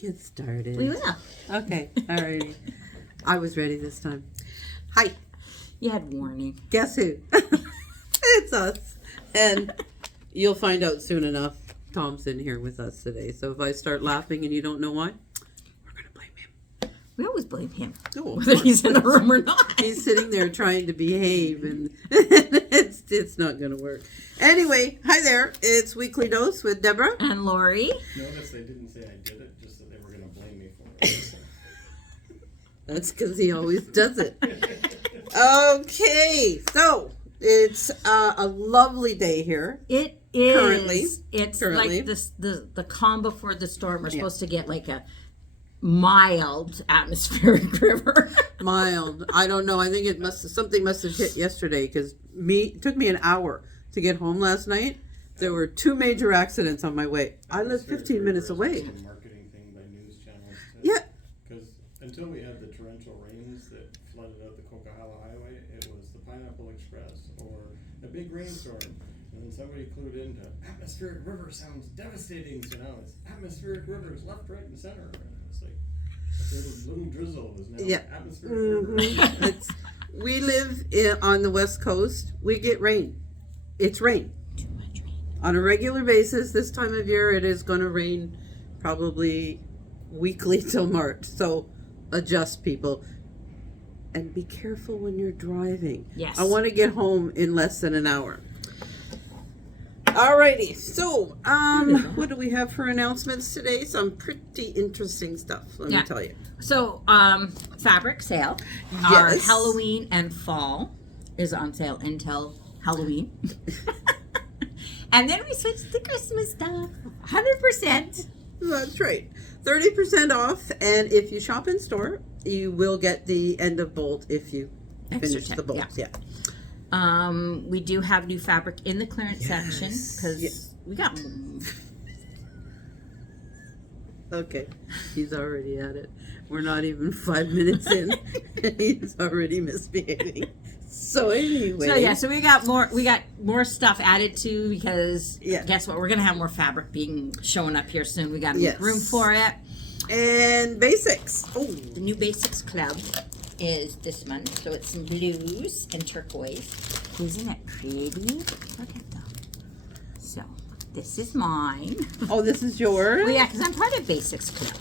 get started. We will. Okay, all righty. I was ready this time. Hi. You had warning. Guess who? It's us. And you'll find out soon enough. Tom's in here with us today. So if I start laughing and you don't know why, we're going to blame him. We always blame him, Oh, whether he's in the room or not. He's sitting there trying to behave, and it's not going to work. Anyway, hi there. It's Weekly Dose with Deborah. And Lori. Notice they didn't say I did it, just that they were going to blame me for it. That's because he always does it. Okay, so it's a lovely day here. It is. Currently. It's Currently. like the calm before the storm. We're supposed to get like a mild atmospheric river. Mild. I don't know. I think something must have hit yesterday because it took me an hour to get home last night. There were 2 major accidents on my way. I live 15 minutes away. It's a marketing thing by news channels. Yeah. Because until we had the torrential rains that flooded out the Coquihalla Highway, it was the Pineapple Express or a big rainstorm. And then somebody clued into atmospheric river sounds devastating, so now it's atmospheric rivers left, right, and center. And it's like a little drizzle is now atmospheric river. We live on the West Coast. We get rain. It's rain. Too much rain. On a regular basis, this time of year, it is going to rain probably weekly till March. So adjust, people. And be careful when you're driving. Yes. I want to get home in less than an hour. Alrighty, so what do we have for announcements today? Some pretty interesting stuff, let me tell you. So, fabric sale. Our Yes. Halloween and fall is on sale until Halloween. And then we switch to Christmas stuff. 100%. That's right. 30% off, and if you shop in store, you will get the end of bolt if you finish the bolts. Yeah. We do have new fabric in the clearance section because we got. Okay, he's already at it. We're not even 5 minutes in, and he's already misbehaving. So anyway. So we got more stuff added to because guess what? We're gonna have more fabric showing up here soon. We got to make room for it. And basics. Oh, the new basics club is this month, so it's some blues and turquoise. Isn't it pretty? Look at them. So this is mine. Oh, this is yours? Well, yeah, because I'm part of Basics Club.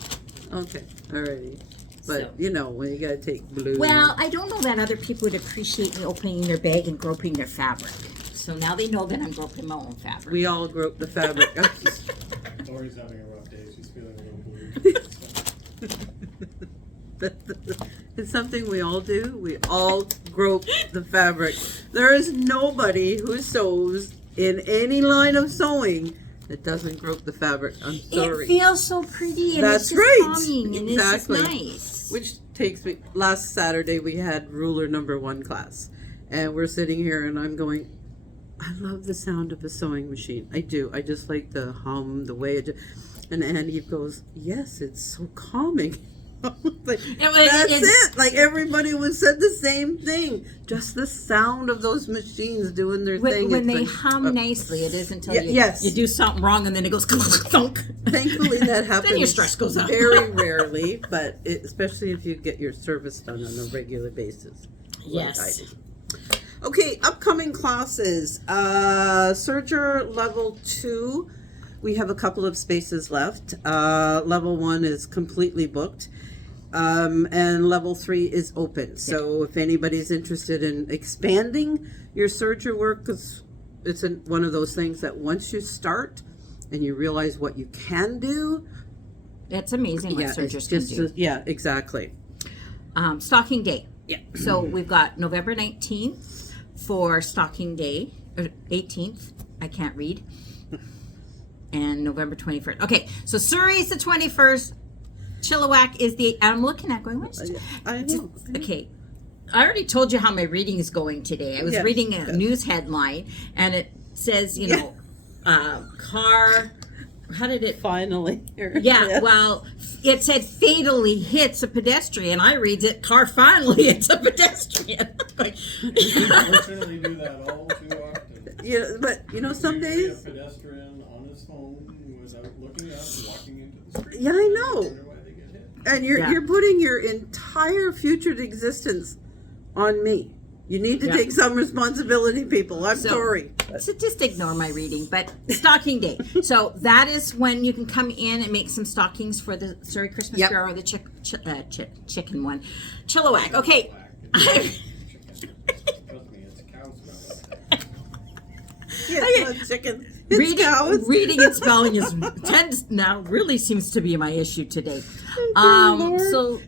Okay, alrighty. But you know, when you gotta take blue. Well, I don't know that other people would appreciate me opening their bag and groping their fabric. So now they know that I'm groping my own fabric. We all grope the fabric. Lori's having a rough day. She's feeling a little blue. It's something we all do. We all grope the fabric. There is nobody who sews in any line of sewing that doesn't grope the fabric. I'm sorry. It feels so pretty and That's it's just right. calming and Exactly. it's just nice. Which takes me, last Saturday we had ruler number 1 class. And we're sitting here and I'm going, I love the sound of a sewing machine. I do. I just like the hum, the way it, and Andy goes, yes, it's so calming. Like, that's it. Like everybody said the same thing. Just the sound of those machines doing their thing. When they hum nicely, it is until you do something wrong and then it goes thunk. Thankfully, that happens. Then your stress goes up. Very rarely, but especially if you get your service done on a regular basis. Yes. Like I do. Okay, upcoming classes. Serger level 2. We have a couple of spaces left. Level 1 is completely booked. And level 3 is open. So if anybody's interested in expanding your serger work, because it's one of those things that once you start and you realize what you can do, it's amazing what sergers can do. Yeah, exactly. Stocking day. Yeah. So we've got November 19th for stocking day, or 18th. I can't read. And November 21st. Okay, so Surrey's the 21st. Chilliwack is I'm looking at going, what's I know. okay. I already told you how my reading is going today. I was reading a news headline and it says, car, how did it? Finally. Yeah, well, it said fatally hits a pedestrian. I read it, car finally hits a pedestrian. Unfortunately, do that all too often. Yeah, but some days. A pedestrian on his phone without looking up and walking into the street. Yeah, I I know. wonder why they get hit. And you're Yeah. you're putting your entire future existence on me. You need to Yeah. take some responsibility, people. I'm So- sorry. So just ignore my reading, but stocking day. So that is when you can come in and make some stockings for the Surrey Christmas Yep. Girl or the chicken one. Chilliwack. Okay. Black. It's chicken. Trust me, it's cow smell. Yeah, Okay. it's not chicken. It's cows. reading and spelling is now really seems to be my issue today. Lord. So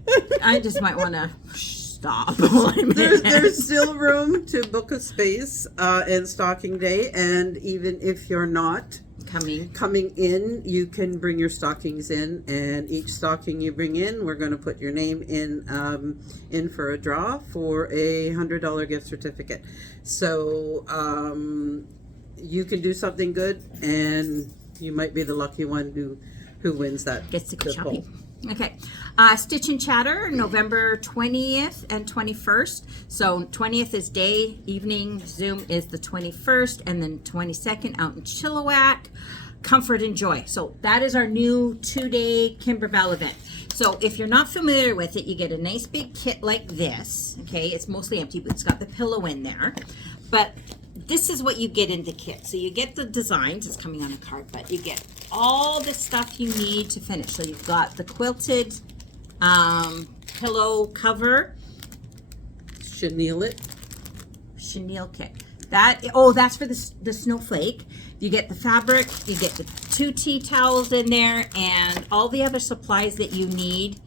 I just might want to stop. while I'm There's, in it. there's still room to book a space in stocking day, and even if you're not coming in, you can bring your stockings in, and each stocking you bring in, we're going to put your name in for a draw for a $100 gift certificate. So you can do something good, and you might be the lucky one who wins that. Gets to go the poll. shopping. Okay. Stitch and Chatter, November 20th and 21st. So 20th is day, evening. Zoom is the 21st, and then 22nd out in Chilliwack. Comfort and Joy. So that is our new 2-day Kimberbell event. So if you're not familiar with it, you get a nice big kit like this. Okay, it's mostly empty, but it's got the pillow in there. But this is what you get in the kit. So you get the designs, it's coming on a card, but you get all the stuff you need to finish. So you've got the quilted pillow cover, Chenille it. chenille kit. That's for the snowflake. You get the fabric, you get the 2 tea towels in there, and all the other supplies that you need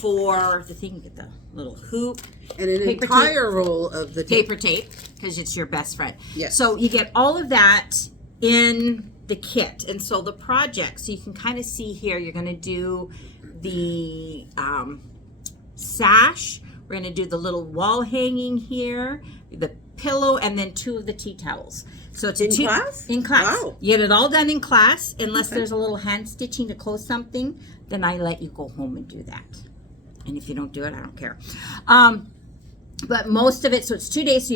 for the thing. You get the little hoop, And an Paper entire roll of the tape. paper tape, because it's your best friend. Yes. So you get all of that in the kit. And so the project, so you can kind of see here, you're going to do the sash. We're going to do the little wall hanging here, the pillow, and then 2 of the tea towels. So it's In class? In class. Wow. You get it all done in class, unless there's a little hand stitching to close something, then I let you go home and do that. And if you don't do it, I don't care. But most of it, so it's 2 days.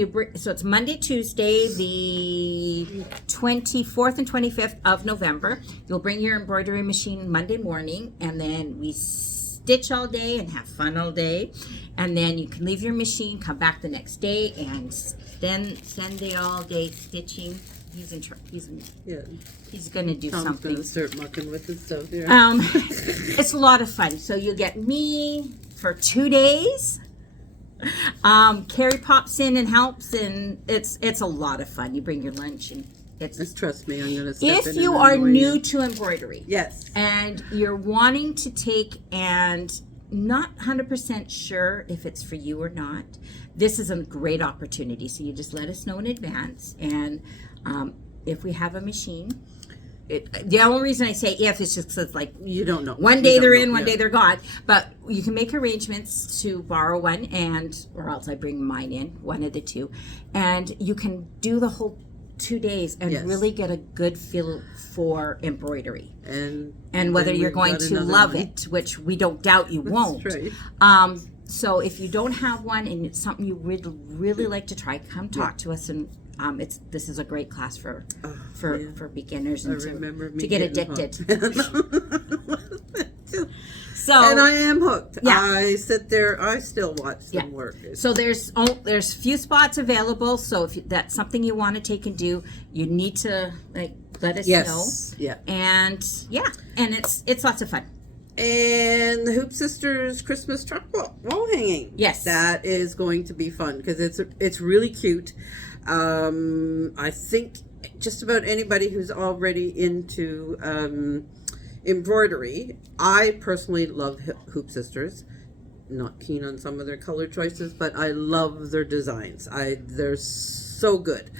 So it's Monday, Tuesday, the 24th and 25th of November. You'll bring your embroidery machine Monday morning, and then we stitch all day and have fun all day. And then you can leave your machine, come back the next day, and then spend it all day stitching. He's going to do Tom's something. going to start mucking with his stuff here. It's a lot of fun. So you get me for 2 days. Carrie pops in and helps, and it's a lot of fun. You bring your lunch, and Just trust me, I'm going to step in if you and are annoy new you. to embroidery, Yes. and you're wanting to take and not 100% sure if it's for you or not, this is a great opportunity. So you just let us know in advance, and if we have a machine, the only reason I say if is just 'cause it's like You don't know. one You day don't they're know, in, one yeah. day they're gone. But you can make arrangements to borrow one, or else I bring mine in, one of the two, and you can do the whole 2 days and Yes. really get a good feel for embroidery. And Whether then you're we've going got to another love one. it, which we don't doubt you won't. That's right. So if you don't have one and it's something you would really like to try, come talk to us, and this is a great class for beginners I and remember me to get getting addicted. hooked. So And I am hooked. Yeah. I sit there. I still watch them Yeah. work. So there's few spots available. So if that's something you want to take and do, you need to let us Yes. know. Yeah. And it's lots of fun. And the Hoop Sisters Christmas truck wall hanging. Yes. That is going to be fun because it's really cute. I think just about anybody who's already into embroidery. I personally love Hoop Sisters. Not keen on some of their color choices, but I love their designs. They're so good.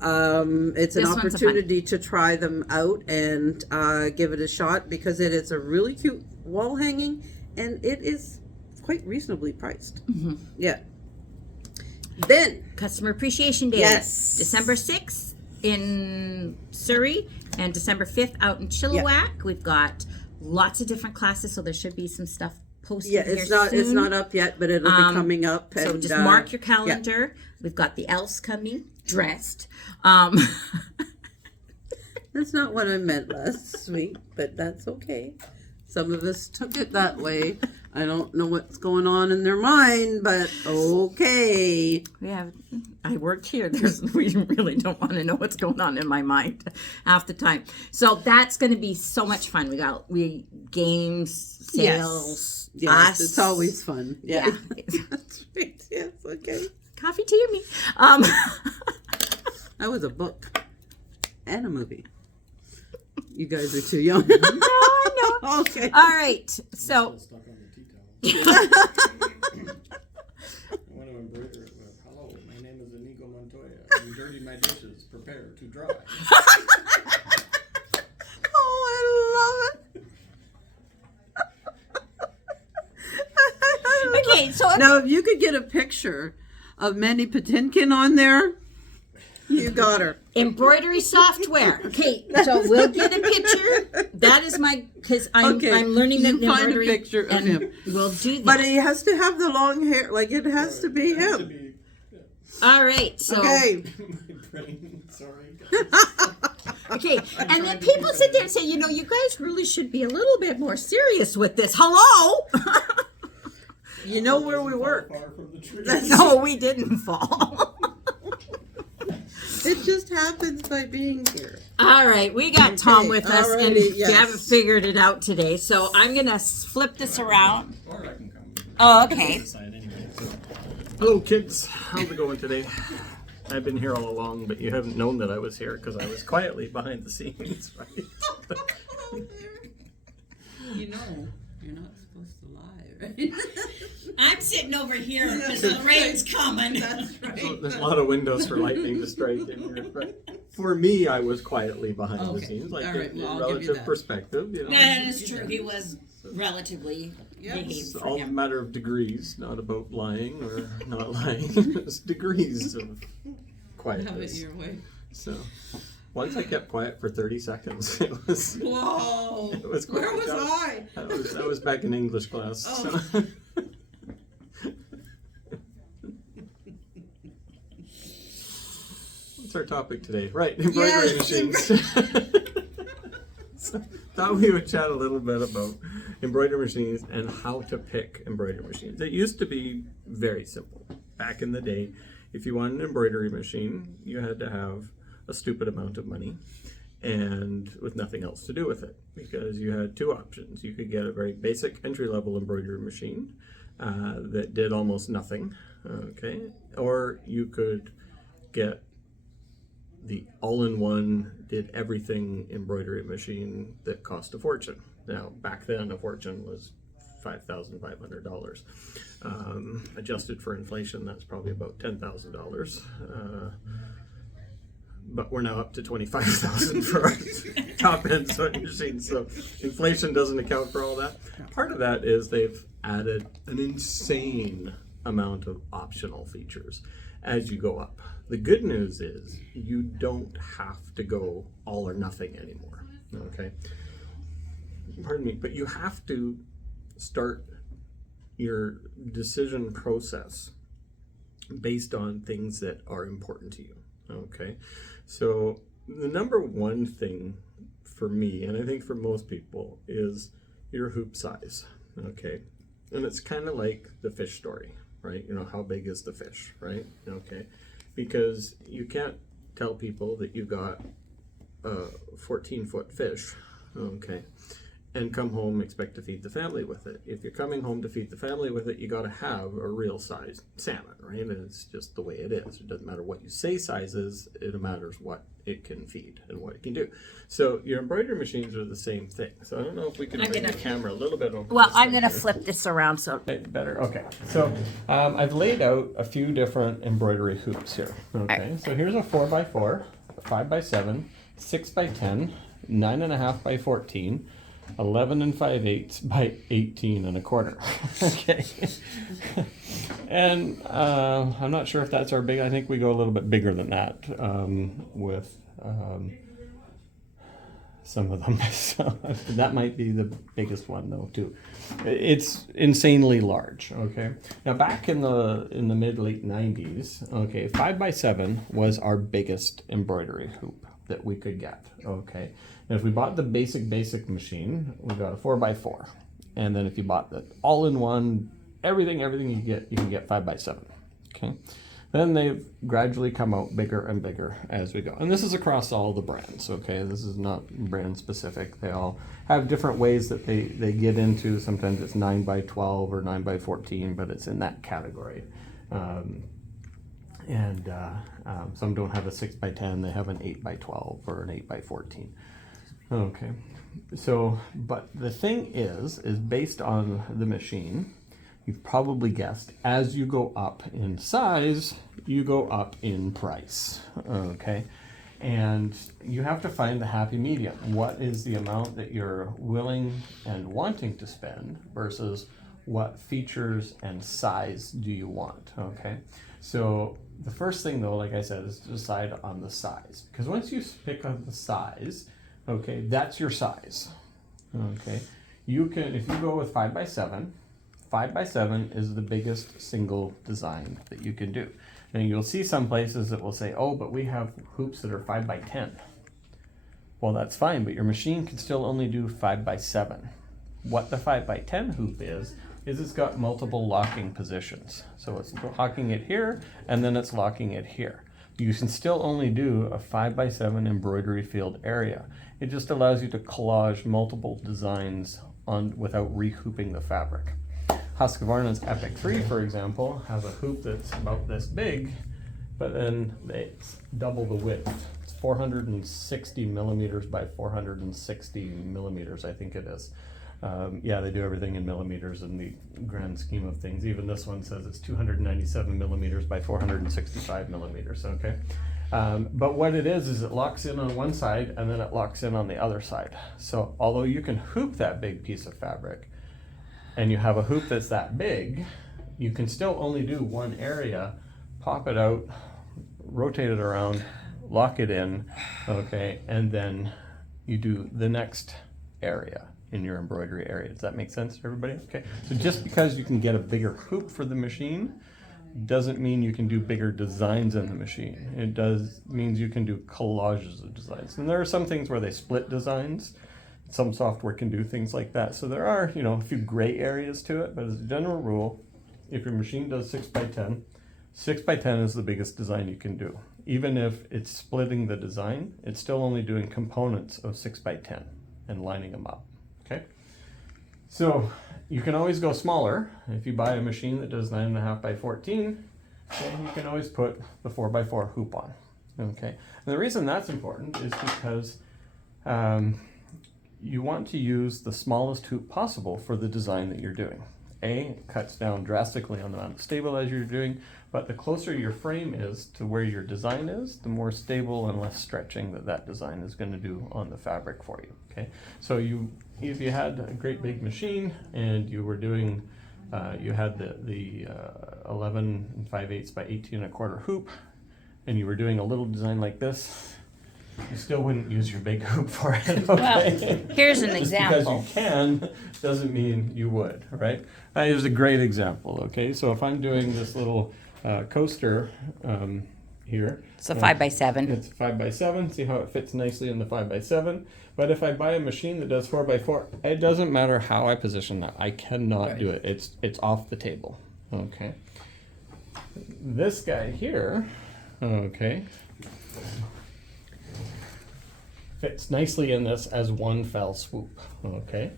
It's an This one's a fun. opportunity to try them out and give it a shot because it is a really cute wall hanging and it is quite reasonably priced. Mm-hmm. Yeah. Then Customer Appreciation Day. Yes. December 6th in Surrey and December 5th out in Chilliwack. We've got lots of different classes, so there should be some stuff posted here it's soon. not up yet, but it'll be coming up. So and, just mark your calendar. We've got the elves coming, dressed. That's not what I meant last week, but that's okay. Some of us took it that way. I don't know what's going on in their mind, but okay. I work here. We really don't want to know what's going on in my mind half the time. So that's going to be so much fun. We games, sales, Yes, us. it's always fun. Yeah. That's right. Yes, okay. Coffee, tea, and me. That was a book and a movie. You guys are too young. No, I know. Okay. All right. So. Still stuck on the tea towel. I want to embroider it with, "Hello, my name is Inigo Montoya. You dirty my dishes. Prepare to dry." Oh, I love it. Okay, so Now, if you could get a picture of Mandy Patinkin on there, you got her. embroidery software. Okay, so we'll get a picture. That is because I'm learning that You find a embroidery, picture of and him. we'll do that. But he has to have the long hair. Like, it has to be It has to him. be- All right, so Okay. My brain, sorry. okay, and then people sit there and say, you guys really should be a little bit more serious with this. Hello. You know where we Doesn't fall work. far from the tree. No, we didn't fall. It just happens by being here. All right, we got Tom with us, and alrighty, we yes. haven't figured it out today. So I'm gonna flip this around. Or I can come. Oh, okay. This side anyway, so. Hello, kids. How's it going today? I've been here all along, but you haven't known that I was here because I was quietly behind the scenes, right? You know, you're not supposed to lie, right? I'm sitting over here because the rain's coming. That's right. So there's a lot of windows for lightning to strike in here. But for me, I was quietly behind the Okay. scenes, like All right, in well, I'll give you relative that. perspective. That is true. He was relatively behaved It's for all a him. matter of degrees, not about lying or not lying. It's degrees of Have it quietness. your way. So once I kept quiet for 30 seconds, it was. Whoa. It was Where quite was tough. I? That was back in English class. Oh. So. What's our topic today? Right, embroidery Yes, machines. So, thought we would chat a little bit about embroidery machines and how to pick embroidery machines. It used to be very simple. Back in the day, if you wanted an embroidery machine, you had to have a stupid amount of money and with nothing else to do with it, because you had two options. You could get a very basic entry-level embroidery machine that did almost nothing, okay, or you could get the all-in-one, did everything embroidery machine that cost a fortune. Now, back then, a fortune was $5,500. Adjusted for inflation, that's probably about $10,000. But we're now up to $25,000 for our top-end sewing machines. So inflation doesn't account for all that. Part of that is they've added an insane amount of optional features as you go up. The good news is you don't have to go all or nothing anymore. Okay? Pardon me, but you have to start your decision process based on things that are important to you. Okay? So the number one thing for me, and I think for most people, is your hoop size. Okay? And it's kind of like the fish story, right? You know, how big is the fish, right? Okay? Because you can't tell people that you got a 14-foot fish, okay, and come home expect to feed the family with it. If you're coming home to feed the family with it, you got to have a real size salmon, right? And it's just the way it is. It doesn't matter what you say size is, it matters what it can feed and what it can do. So your embroidery machines are the same thing. So I don't know if we can bring the camera a little bit over. Well, this I'm way going to here. flip this around so. Better. Okay. So I've laid out a few different embroidery hoops here. Okay. So here's a 4x4, 5x7, 6x10, 9.5 by 14, 11 5/8 by 18 1/4. Okay. And I'm not sure if that's our big. I think we go a little bit bigger than that with some of them. So that might be the biggest one though too. It's insanely large. Okay. Now back in the mid late 90s, okay, 5x7 was our biggest embroidery hoop. that we could get, okay? And if we bought the basic machine, we got a 4x4. And then if you bought the all-in-one, everything you can get 5x7, okay? Then they've gradually come out bigger and bigger as we go. And this is across all the brands, okay? This is not brand specific. They all have different ways that they get into. Sometimes it's 9x12 or 9x14, but it's in that category. Some don't have a 6x10, they have an 8x12 or an 8x14. Okay, so, but the thing is based on the machine, you've probably guessed, as you go up in size, you go up in price, okay? And you have to find the happy medium. What is the amount that you're willing and wanting to spend versus what features and size do you want, okay? So the first thing though, like I said, is to decide on the size. Because once you pick on the size, okay, that's your size, okay? You can, if you go with 5x7, 5x7 is the biggest single design that you can do. And you'll see some places that will say, oh, but we have hoops that are 5x10. Well, that's fine, but your machine can still only do 5x7. What the 5x10 hoop is it's got multiple locking positions. So it's locking it here, and then it's locking it here. You can still only do a 5x7 embroidery field area. It just allows you to collage multiple designs on without rehooping the fabric. Husqvarna's Epic 3, for example, has a hoop that's about this big, but then it's double the width. It's 460 millimeters by 460 millimeters, I think it is. Yeah, they do everything in millimeters in the grand scheme of things. Even this one says it's 297 millimeters by 465 millimeters, okay? But what it is it locks in on one side and then it locks in on the other side. So although you can hoop that big piece of fabric, and you have a hoop that's that big, you can still only do one area, pop it out, rotate it around, lock it in, okay, and then you do the next area in your embroidery area. Does that make sense to everybody? Okay, so just because you can get a bigger hoop for the machine doesn't mean you can do bigger designs in the machine. It means you can do collages of designs. And there are some things where they split designs. Some software can do things like that. So there are, a few gray areas to it, but as a general rule, if your machine does 6x10, 6x10 is the biggest design you can do. Even if it's splitting the design, it's still only doing components of 6x10 and lining them up, okay? So you can always go smaller. If you buy a machine that does 9.5x14, then you can always put the 4x4 hoop on, okay? And the reason that's important is because you want to use the smallest hoop possible for the design that you're doing. It cuts down drastically on the amount of stabilizer you're doing, but the closer your frame is to where your design is, the more stable and less stretching that design is going to do on the fabric for you, okay? So if you had a great big machine and you were doing, you had the 11 5/8 by 18 1/4 hoop, and you were doing a little design like this, you still wouldn't use your big hoop for it, okay? Well, here's an example. Just because you can doesn't mean you would, right? Here's a great example, okay? So if I'm doing this little coaster here. It's a 5x7. It's 5x7. See how it fits nicely in the 5x7. But if I buy a machine that does 4x4, it doesn't matter how I position that. I cannot do it. It's off the table, okay? This guy here, okay, fits nicely in this as one fell swoop, okay?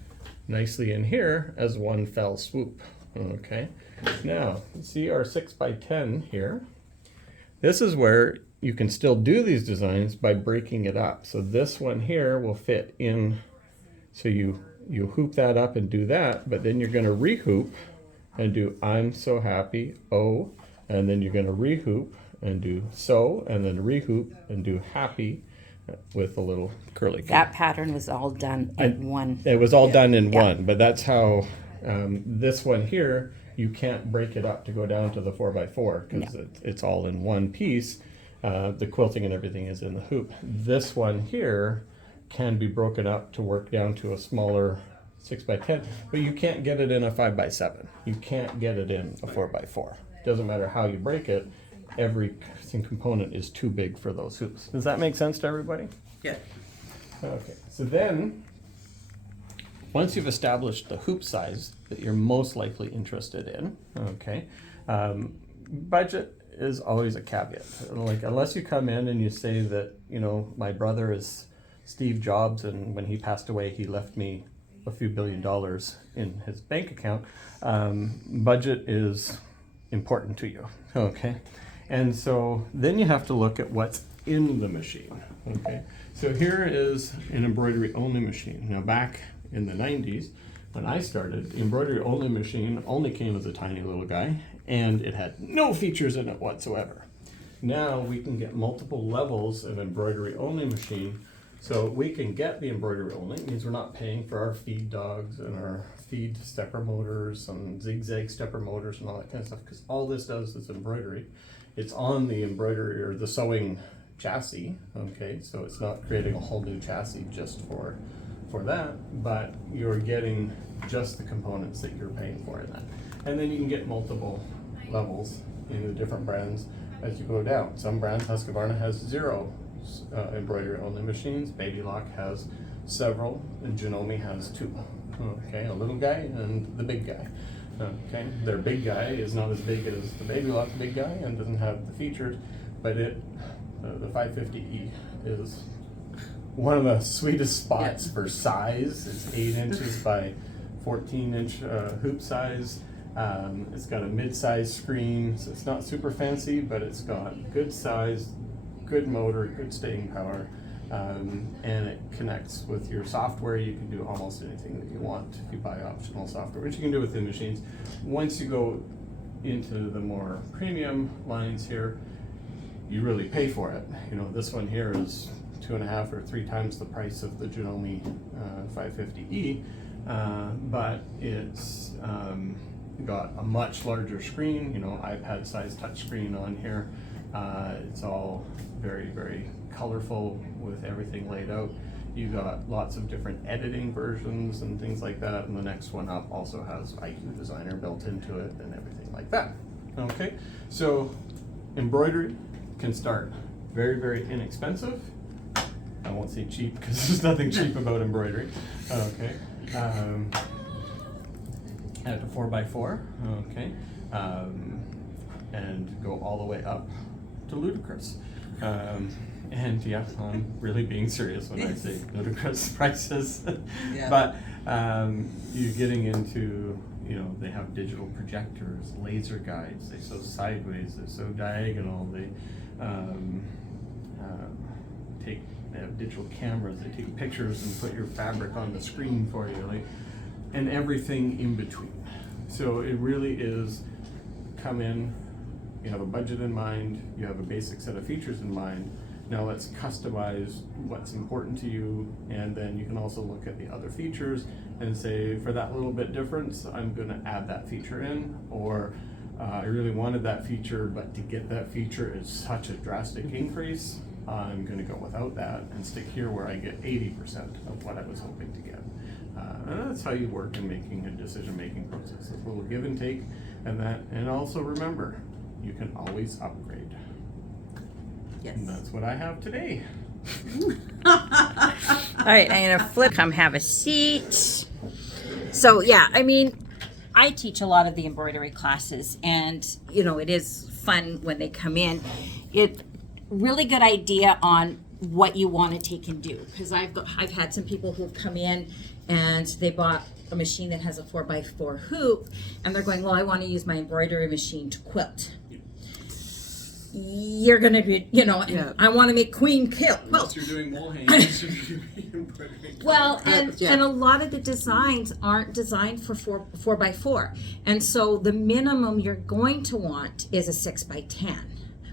Nicely in here as one fell swoop, okay? Now, see our 6x10 here? This is where you can still do these designs by breaking it up. So this one here will fit in, so you hoop that up and do that, but then you're gonna rehoop and do I'm so happy, oh, and then you're gonna rehoop and do so, and then rehoop and do happy, with a little curly. That pattern was all done in one. It was all done in one, but that's how this one here, you can't break it up to go down to the 4x4 because it's all in one piece. The quilting and everything is in the hoop. This one here can be broken up to work down to a smaller 6x10, but you can't get it in a 5x7. You can't get it in a 4x4. Doesn't matter how you break it. every component is too big for those hoops. Does that make sense to everybody? Yeah. Okay, so then, once you've established the hoop size that you're most likely interested in, okay, budget is always a caveat. Like, unless you come in and you say that, you know, my brother is Steve Jobs and when he passed away, he left me a few $1 billion in his bank account, budget is important to you, okay? And so then you have to look at what's in the machine, okay? So here is an embroidery only machine. Now back in the 90s, when I started, the embroidery only machine only came as a tiny little guy and it had no features in it whatsoever. Now we can get multiple levels of embroidery only machine. So we can get the embroidery only. It means we're not paying for our feed dogs and our feed stepper motors and zigzag stepper motors and all that kind of stuff, because all this does is embroidery. It's on the embroidery or the sewing chassis, okay? So it's not creating a whole new chassis just for that, but you're getting just the components that you're paying for in that. And then you can get multiple levels in the different brands as you go down. Some brands, Husqvarna has 0 embroidery only machines. Baby Lock has several, and Janome has 2. Okay, a little guy and the big guy. Okay, their big guy is not as big as the Baby Lock big guy and doesn't have the features, but the 550E is one of the sweetest spots for size. It's 8 inches by 14-inch hoop size. It's got a mid-size screen, so it's not super fancy, but it's got good size, good motor, good staying power, and it connects with your software. You can do almost anything that you want if you buy optional software, which you can do with the machines. Once you go into the more premium lines here, you really pay for it. You know, this one here is 2.5 or 3 times the price of the Janome 550E, but it's got a much larger screen, you know, iPad size touchscreen on here. It's all very, very colorful with everything laid out. You got lots of different editing versions and things like that, and the next one up also has IQ Designer built into it and everything like that. Okay, so embroidery can start very, very inexpensive. I won't say cheap because there's nothing cheap about embroidery. Okay, at a 4x4. Okay, and go all the way up to ludicrous. And yeah, I'm really being serious when I say ludicrous prices. Yeah. But you're getting into, you know, they have digital projectors, laser guides, they sew sideways, they sew diagonal, they have digital cameras, they take pictures and put your fabric on the screen for you, like, and everything in between. So it really is come in, you have a budget in mind, you have a basic set of features in mind. Now let's customize what's important to you, and then you can also look at the other features and say, for that little bit difference, I'm going to add that feature in, or I really wanted that feature, but to get that feature is such a drastic increase, I'm going to go without that and stick here where I get 80% of what I was hoping to get. And that's how you work in making a decision-making process. It's a little give and take, and also remember, you can always upgrade. Yes. And that's what I have today. All right, I'm gonna flip. Come have a seat. So yeah, I mean, I teach a lot of the embroidery classes, and you know, it is fun when they come in. It really good idea on what you want to take and do, because I've had some people who've come in and they bought a machine that has a 4x4 hoop, and they're going, well, I want to use my embroidery machine to quilt. You're gonna be, you know, Yeah. I want to make queen Unless quilts. you're doing wall hangings, you're doing embroidery. Well, and Yeah. and a lot of the designs aren't designed for 4x4, and so the minimum you're going to want is a 6x10,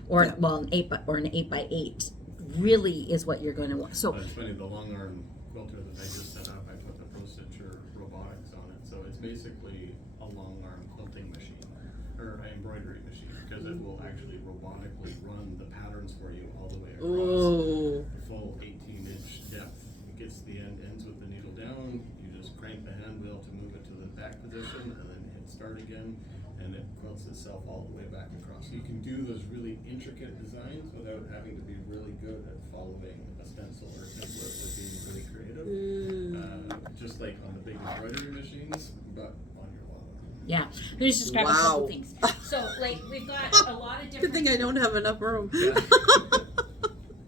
or Yeah. well, an 8x8. Really is what you're going to want. So Well, it's funny, the long arm quilter that I just set up, I put the Pro Stitcher robotics on it, so it's basically a long arm quilting machine, or an embroidery machine, because it will actually robotically run the patterns for you all the way across. Oh. The full 18-inch depth. It gets the ends with the needle down, you just crank the hand wheel to move it to the back position, and then hit start again, and it quilts itself all the way back across. So you can do those really intricate designs without having to be really good at following a stencil or template or being really creative. Just like on the big embroidery machines, but on your wall. Yeah. Let me just describe a couple Wow. things. So, like, we've got a lot of Good different. thing I don't have enough room. Yeah.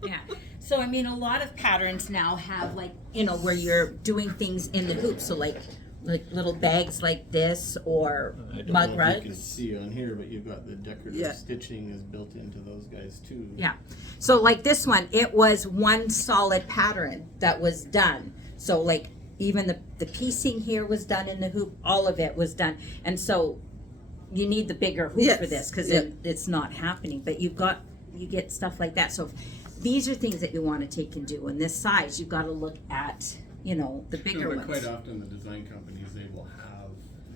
Yeah. So, I mean, a lot of patterns now have, like, you know, where you're doing things in the hoop. So, like little bags like this, or I don't mug know if you can rugs. see on here, but you've got the decorative Yeah. stitching is built into those guys too. Yeah. So, like this one, it was one solid pattern that was done. So, like, even the piecing here was done in the hoop. All of it was done. And so you need the bigger hoop Yes. for this, because Yeah. it's not happening. But you get stuff like that. So these are things that you want to take and do. And this size, you've got to look at, you know, the bigger But ones. quite often the design companies, they will have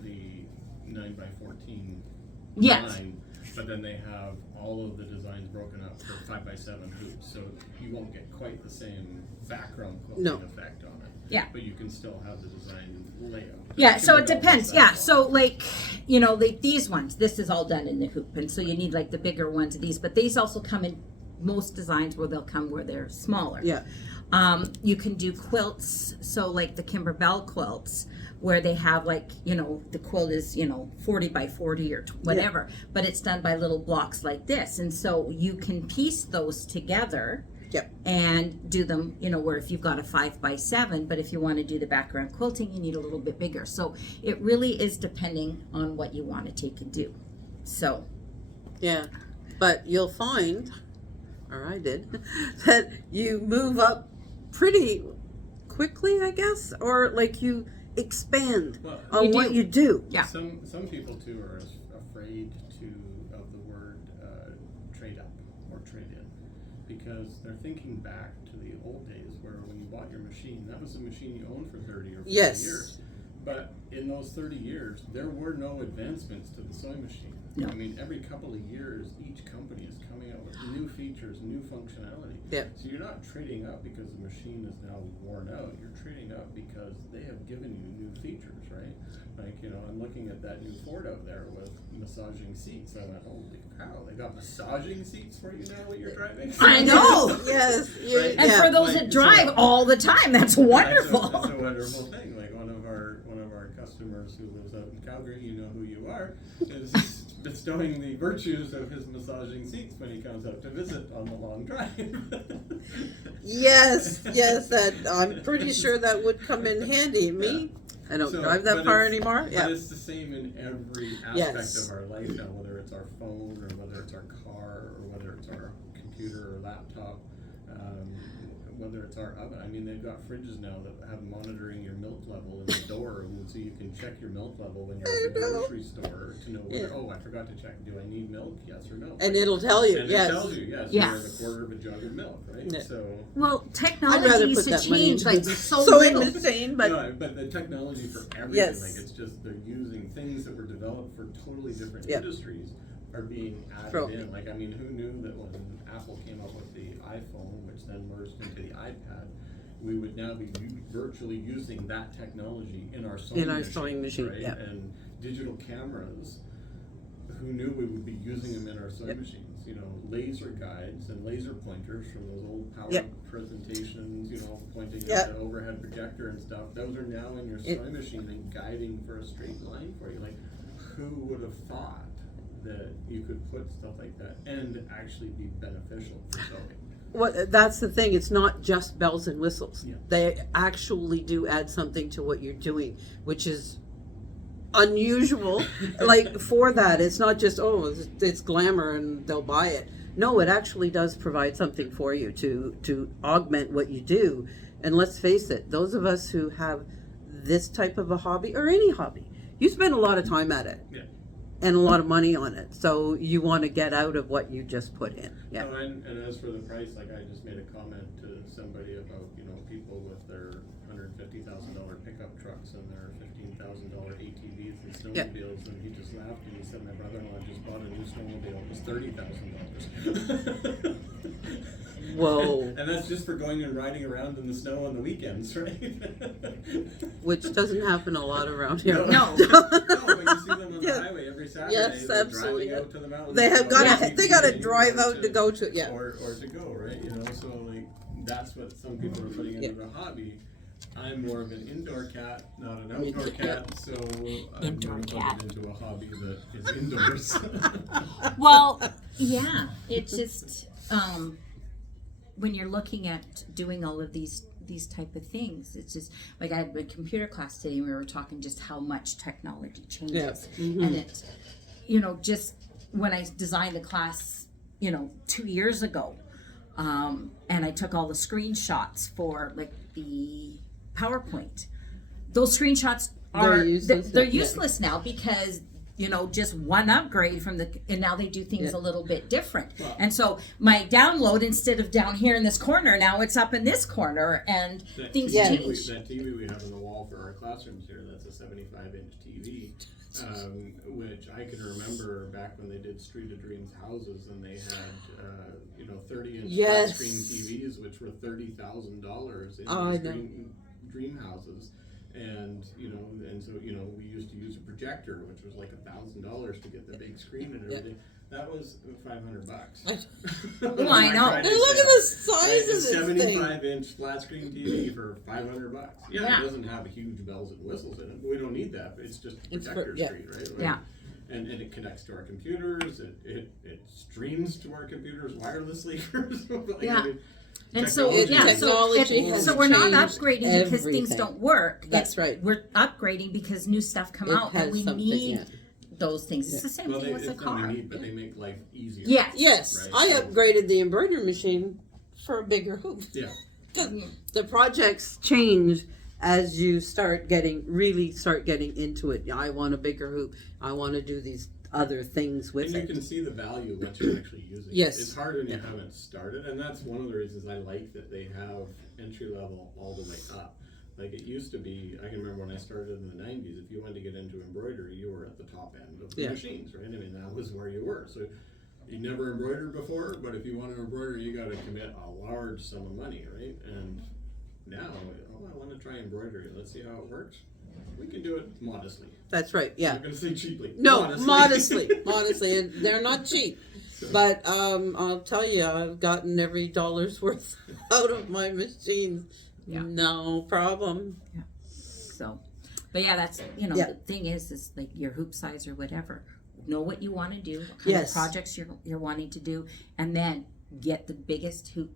the 9x14 Yes. design, but then they have all of the designs broken up for 5x7 hoops, so you won't get quite the same background quilting No. effect on it. Yeah. But you can still have the design layout. Yeah, so it Timber depends. does Yeah, that so well. like, you know, like these ones, this is all done in the hoop, and so you need like the bigger ones of these. But these also come in most designs where they'll come where they're smaller. Yeah. You can do quilts, so like the Kimberbell quilts, where they have like, you know, the quilt is, you know, 40 by 40 or whatever, but it's done by little blocks like this, and so you can piece those together. Yep. And do them, you know, where if you've got a 5x7, but if you want to do the background quilting, you need a little bit bigger. So it really is depending on what you want to take and do. So, Yeah. But you'll find, or I did, that you move up pretty quickly, I guess, or like you expand Well, on You what do. you do. Yeah. Some people too are afraid of the word trade up or trade in, because they're thinking back to the old days where when you bought your machine, that was a machine you owned for 30 or 40 Yes. years. But in those 30 years, there were no advancements to the sewing machine. No. I mean, every couple of years, each company is coming out with new features, new functionality. Yep. So you're not trading up because the machine is now worn out. You're trading up because they have given you new features, right? Like, you know, I'm looking at that new Ford out there with massaging seats. I went, holy cow, they got massaging seats for you now when you're driving? I know. Yes. You, Right. And yeah. for those like, that drive so- all the time, that's wonderful. That's a wonderful thing. Like one of our customers who lives out in Calgary, you know who you are, is bestowing the virtues of his massaging seats when he comes out to visit on the long drive. Yes, that I'm pretty sure that would come in handy. Me, I don't So, drive that but far it's- anymore. But Yeah. it's the same in every aspect Yes. of our life now, whether it's our phone or whether it's our car or whether it's our computer or laptop, whether it's our oven. I mean, they've got fridges now that have monitoring your milk level in the door, and so you can check your milk level when you're at the I know. grocery store to know whether, Yeah. Oh, I forgot to check, do I need milk? Yes or no? And it'll tell you. And Yes. it tells you, yes, Yeah. you're at a quarter of a jug of milk, right? Yeah. So, Well, I'd technology rather used put to that money change into like so sewing little. machine, but no, but the technology for everything, Yes. like it's just they're using things that were developed for totally different Yep. industries are being added Throw. in. Like, I mean, who knew that when Apple came up with the iPhone, which then merged into the iPad, we would now be virtually using that technology in our sewing machine, right? yeah. And digital cameras, who knew we would be using them in our sewing Yep. machines? You know, laser guides and laser pointers from those old power Yep. presentations, you know, pointing Yep. at the overhead projector and stuff. Those are now in your It- sewing machine and guiding for a straight line for you. Like, who would have thought that you could put stuff like that and actually be beneficial for sewing? that's the thing. It's not just bells and whistles. Yeah. They actually do add something to what you're doing, which is unusual. Like for that, it's not just it's glamour and they'll buy it. No, it actually does provide something for you to augment what you do. And let's face it, those of us who have this type of a hobby or any hobby, you spend a lot of time at it. Yeah. And a lot of money on it, so you want to get out of what you just put in. Yeah. No, and as for the price, like I just made a comment to somebody about, you know, people with their $150,000 pickup trucks and their $15,000 ATVs and snowmobiles, and he just laughed and he said, "My brother-in-law just bought a new snowmobile. It was $30,000." Whoa. And that's just for going and riding around in the snow on the weekends, right? Which doesn't happen a lot around here. No. No, but you see them on every Saturday. Yes, they're absolutely. driving out to the mountains. They have to got go to, to they got to TV drive or out to go to, yeah. or to go, right? You know, so like that's what some people are putting into a hobby. I'm more of an indoor cat, not an outdoor cat, so I'm Indoor going to cat. put it into a hobby that is indoors. Well, yeah, it's just when you're looking at doing all of these type of things, it's just like I had a computer class today and we were talking just how much technology changes. And it, you know, just when I designed the class, you know, 2 years ago, and I took all the screenshots for like the PowerPoint, those screenshots are they're useless now because you know, just one upgrade from and now they do things a little bit different. Well, and so my download, instead of down here in this corner, now it's up in this corner, and things change. That TV we have on the wall for our classrooms here, that's a 75-inch TV, which I can remember back when they did Street of Dreams houses, and they had, 30-inch flat screen TVs, which were $30,000 in dream houses. And so we used to use a projector, which was like $1,000 to get the big screen and everything. That was $500. Well, I know. And look at the size of this 75-inch flat screen TV for $500. Yeah, it doesn't have huge bells and whistles in it, but we don't need that. It's just a projector screen, right? Yeah. And it connects to our computers. It streams to our computers wirelessly. And so, so we're not upgrading because things don't work. That's right. We're upgrading because new stuff come out and we need those things. It's the same thing with a car. But they make life easier. Yes. Right? I upgraded the embroidery machine for a bigger hoop. Yeah. The projects change as you start getting into it. I want a bigger hoop. I want to do these other things with it. And you can see the value once you're actually using it. It's hard when you haven't started, and that's one of the reasons I like that they have entry level all the way up. Like it used to be, I can remember when I started in the 90s, if you wanted to get into embroidery, you were at the top end of the machines, right? I mean, that was where you were. So you never embroidered before, but if you want to embroider, you got to commit a large sum of money, right? And now, I want to try embroidery. Let's see how it works. We can do it modestly. That's right. Yeah. I'm not going to say cheaply. No, modestly, and they're not cheap. But I'll tell you, I've gotten every dollar's worth out of my machines. Yeah. No problem. Yeah. So, but that's the thing is like your hoop size or whatever. Know what you want to do, what kind of projects you're wanting to do, and then get the biggest hoop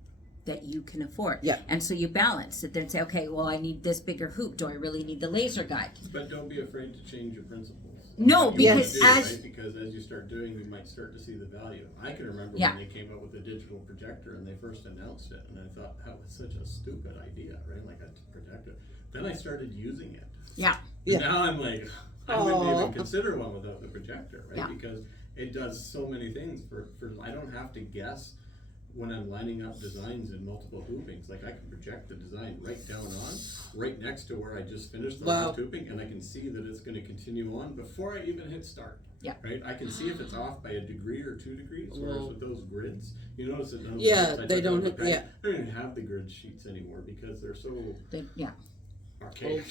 that you can afford. Yeah. And so you balance it then say, okay, well, I need this bigger hoop. Do I really need the laser guide? But don't be afraid to change your principles. No, because because as you start doing, you might start to see the value. I can remember when they came out with the digital projector and they first announced it, and I thought that was such a stupid idea, right? Like a projector. Then I started using it. Yeah. And now I'm like, I wouldn't even consider one without the projector, right? Because it does so many things. For I don't have to guess when I'm lining up designs in multiple hoopings. Like I can project the design right down on, right next to where I just finished the last hooping, and I can see that it's going to continue on before I even hit start. Yeah. Right? I can see if it's off by a degree or 2 degrees, whereas with those grids, you notice that they don't have, I don't even have the grid sheets anymore because they're so archaic.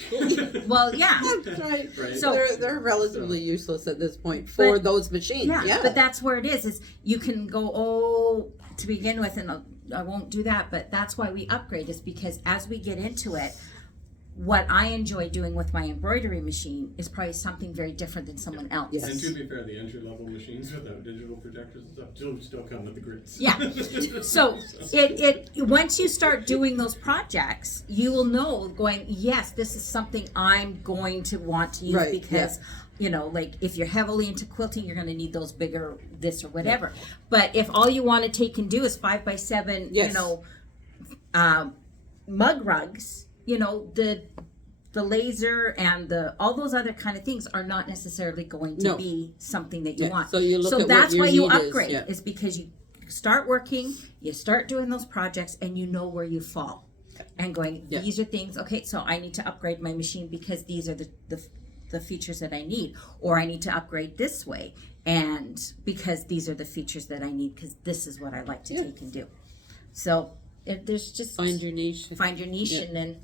Well, that's right. So they're relatively useless at this point for those machines. Yeah, but that's where it is you can go to begin with, and I won't do that, but that's why we upgrade, is because as we get into it, what I enjoy doing with my embroidery machine is probably something very different than someone else. Yes. And to be fair, the entry-level machines without digital projectors and stuff still come with the grids. Yeah. So it once you start doing those projects, you will know going, yes, this is something I'm going to want to use because like if you're heavily into quilting, you're going to need those bigger this or whatever. Yeah. But if all you want to take and do is 5x7, mug rugs, the laser and all those other kind of things are not necessarily going to be something that you want. So you look at that's what why you need upgrade is because you start working, you start doing those projects, and you know where you fall. And going, these are things. Okay, so I need to upgrade my machine because these are the features that I need, or I need to upgrade this way, and because these are the features that I need because this is what I like to take and do. So there's just find your niche, and then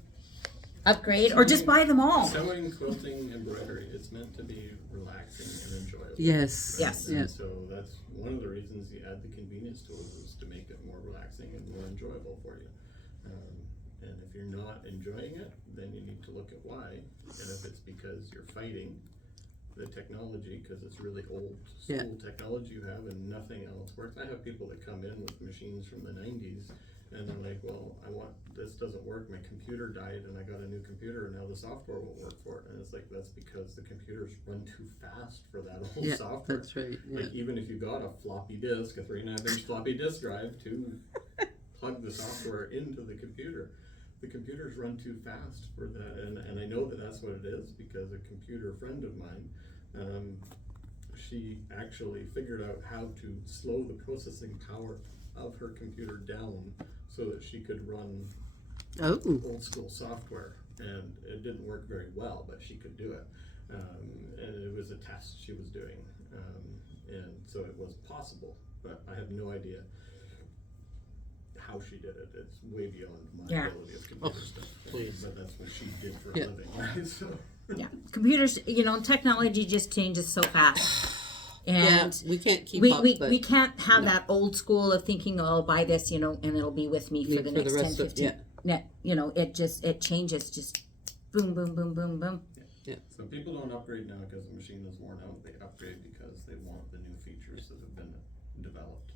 upgrade, or just buy them all. Sewing, quilting, embroidery, it's meant to be relaxing and enjoyable. Yes. Yes. And Yes. so that's one of the reasons you add the convenience tools, is to make it more relaxing and more enjoyable for you. And if you're not enjoying it, then you need to look at why. And if it's because you're fighting the technology, because it's really old school Yeah. technology you have and nothing else works. I have people that come in with machines from the 90s and they're like, well, this doesn't work, my computer died and I got a new computer and now the software won't work for it. And it's like, that's because the computers run too fast for that old Yeah, software. that's right. Yeah. Like, even if you got a floppy disk, a 3.5-inch floppy disk drive to plug the software into the computers run too fast for that. And I know that that's what it is, because a computer friend of mine, she actually figured out how to slow the processing power of her computer down so that she could run Oh. old school software. And it didn't work very well, but she could do it. And it was a test she was doing. And so it was possible, but I have no idea how she did it. It's way beyond my Yeah. ability of computer stuff. please. But that's what she did for Yeah. a living, right? So. Yeah, computers, technology just changes so fast. And Yeah, we can't keep we, up. we, but we can't have no. that old school of thinking, oh, I'll buy this, and it'll be with me for the next 10, rest 15. It changes, just boom, boom, boom, boom, boom. So people don't upgrade now because the machine is worn out. They upgrade because they want the new features that have been developed.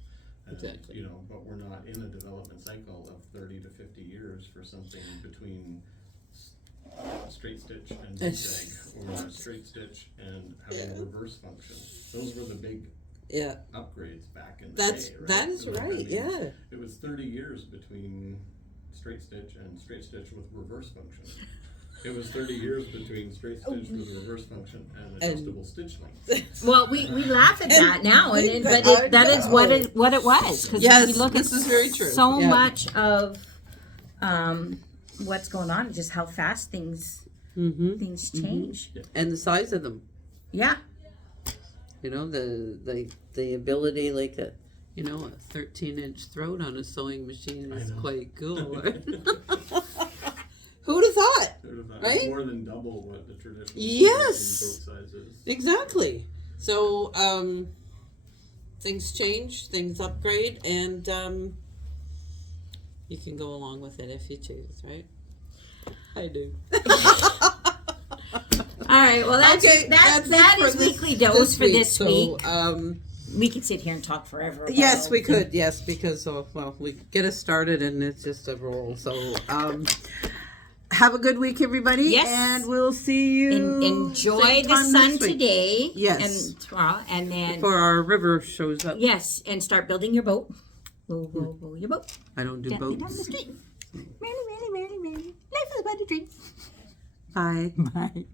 And, Exactly. but we're not in a development cycle of 30 to 50 years for something between straight stitch and zigzag, or straight stitch and having a reverse function. Those were the big Yeah, upgrades back in the that's day, right? that is So, I right. mean, Yeah. It was 30 years between straight stitch and straight stitch with reverse function. It was 30 years between straight stitch with reverse function and adjustable stitch length. Well, we laugh at that now, think but that- that is what it was. Because Yes, we look this at is very true. so Yeah. much of what's going on, just how fast things change. And the size of them. Yeah. The ability, like a 13-inch throat on a sewing machine is quite cool. Who'd have thought? Right? More than double what the traditional Yes. boat size is. Exactly. So things change, things upgrade, and you can go along with it if you choose, right? I do. All right. Well, that it is for weekly dose for this so, week. We could sit here and talk forever. About Yes, we it. could. Yes, because we get us started and it's just a roll. So have a good week, everybody. Yes. And we'll see you. Enjoy same the time sun this week. today. Yes. And tomorrow, and then Before our river shows up. yes, and start building your boat. Row your boat. I don't do Gently down the boats. street. Merrily, merrily, merrily, merrily. Life is but a dream. Bye. Bye.